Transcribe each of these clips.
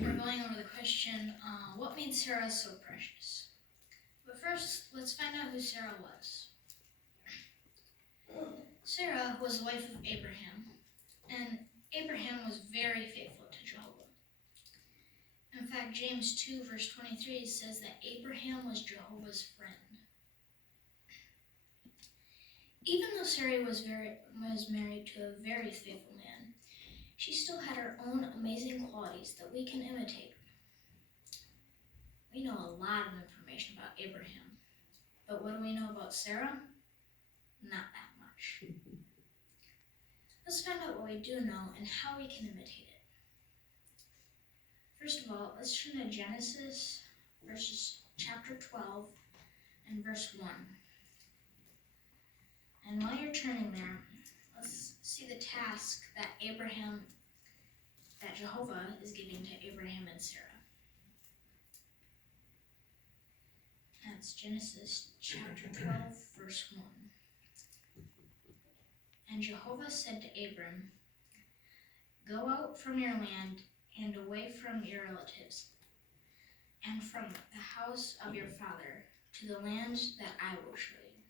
morning we're going over the question, what made Sarah so precious? But first, let's find out who Sarah was. Sarah was the wife of Abraham, and Abraham was very faithful to Jehovah. In fact, James 2 verse 23 says that Abraham was Jehovah's friend. Even though Sarah was married to a very faithful man, she still had her own amazing qualities that we can imitate. We know a lot of information about Abraham, but what do we know about Sarah? Not that much. Let's find out what we do know and how we can imitate it. First of all, let's turn to Genesis chapter 12 and verse 1. And while you're turning there, let's see the task that Jehovah is giving to Abraham and Sarah. That's Genesis chapter 12, verse 1. And Jehovah said to Abram, "Go out from your land and away from your relatives, and from the house of your father, to the land that I will show you."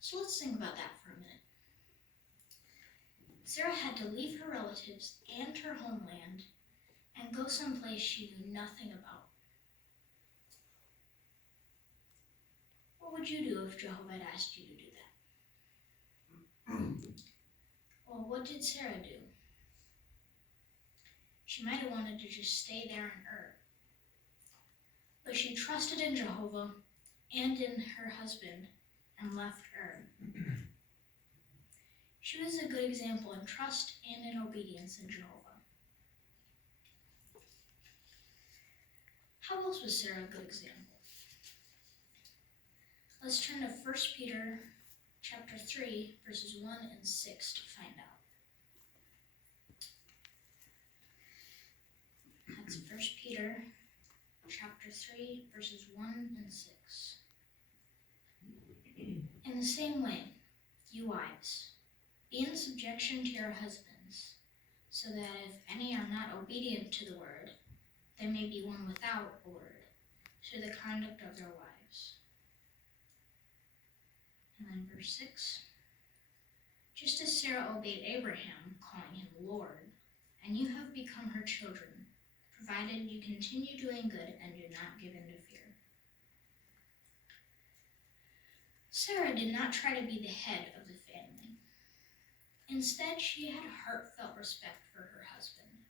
So let's think about that for a minute. Sarah had to leave her relatives and her homeland and go someplace she knew nothing about. What would you do if Jehovah had asked you to do that? Well, what did Sarah do? She might have wanted to just stay there on Ur. But she trusted in Jehovah and in her husband and left Ur. She was a good example in trust and in obedience in Jehovah. How else was Sarah a good example? Let's turn to 1 Peter chapter 3, verses 1 and 6 to find out. That's 1 Peter chapter 3, verses 1 and 6. In the same way, you wives, be in subjection to your husbands, so that if any are not obedient to the word, they may be won without a word to the conduct of their wives. And then verse 6. Just as Sarah obeyed Abraham, calling him Lord, and you have become her children, provided you continue doing good and do not give in to fear. Sarah did not try to be the head of the family. Instead, she had heartfelt respect for her husband,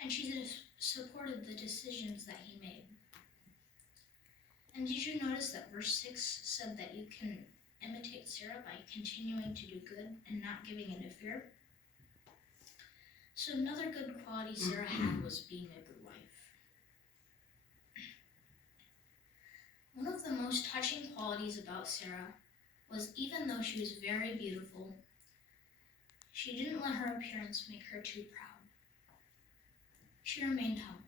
and she supported the decisions that he made. And did you notice that verse 6 said that you can imitate Sarah by continuing to do good and not giving in to fear? So another good quality Sarah had was being a good wife. One of the most touching qualities about Sarah was, even though she was very beautiful, she didn't let her appearance make her too proud. She remained humble.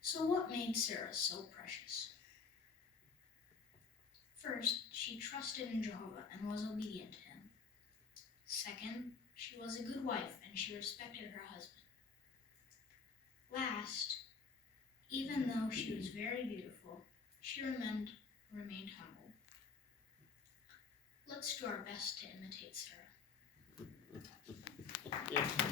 So what made Sarah so precious? First, she trusted in Jehovah and was obedient to him. Second, she was a good wife and she respected her husband. Last, even though she was very beautiful, she remained humble. Let's do our best to imitate Sarah. Yes.